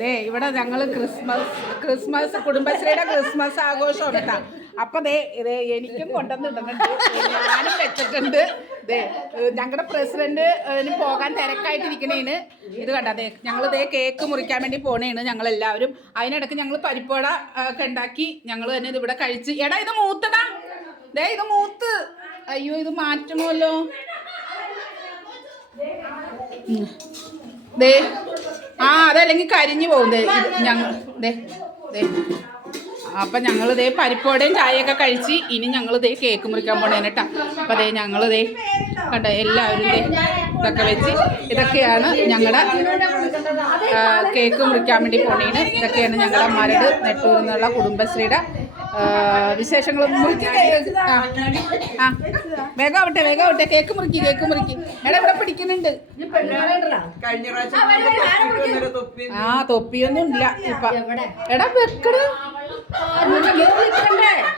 ദേ ഇവിടെ ഞങ്ങൾ ക്രിസ്മസ് കുടുംബശ്രീയുടെ ക്രിസ്മസ് ആഘോഷം കേട്ടാ. അപ്പൊ ദേ എനിക്കും കൊണ്ടുവന്നിടുന്നുണ്ട്, ഞാനും വെച്ചിട്ടുണ്ട്. ദേ ഞങ്ങളുടെ പ്രസിഡന്റ് പോകാൻ തിരക്കായിട്ടിരിക്കണേന്. ഇത് കണ്ട ദേ ഞങ്ങൾ ദേ കേക്ക് മുറിക്കാൻ വേണ്ടി പോണേണ് ഞങ്ങളെല്ലാവരും. അതിനിടയ്ക്ക് ഞങ്ങൾ പരിപ്പുവട ഒക്കെ ഉണ്ടാക്കി ഞങ്ങൾ തന്നെ ഇത് ഇവിടെ കഴിച്ച്. എടാ ഇത് മൂത്തടാ, ദേ ഇത് മൂത്ത്. അയ്യോ ഇത് മാറ്റുമല്ലോ. ദേ അതല്ലെങ്കിൽ കരിഞ്ഞു പോകും. ഞങ്ങൾ ദേ ദേ അപ്പം ഞങ്ങൾ ദേ പരിപ്പോടെയും ചായയൊക്കെ കഴിച്ച് ഇനി ഞങ്ങൾ ദേ കേക്ക് മുറിക്കാൻ പോണേന് കേട്ടോ. അപ്പം ദേ ഞങ്ങൾ ദേ കണ്ട എല്ലാവരും ദേ ഇതൊക്കെ വെച്ച് ഇതൊക്കെയാണ് ഞങ്ങളുടെ കേക്ക് മുറിക്കാൻ വേണ്ടി പോണേന്. ഇതൊക്കെയാണ് ഞങ്ങളുടെ മരട് നെട്ടൂരിൽ നിന്നുള്ള കുടുംബശ്രീയുടെ വിശേഷങ്ങളൊന്നും. വേഗം ആവട്ടെ കേക്ക് മുറിക്ക്. എടാ ഇവിടെ പിടിക്കുന്നുണ്ട്. തൊപ്പിയൊന്നും ഇല്ല ഇപ്പൊ. എടാ വെക്കടാ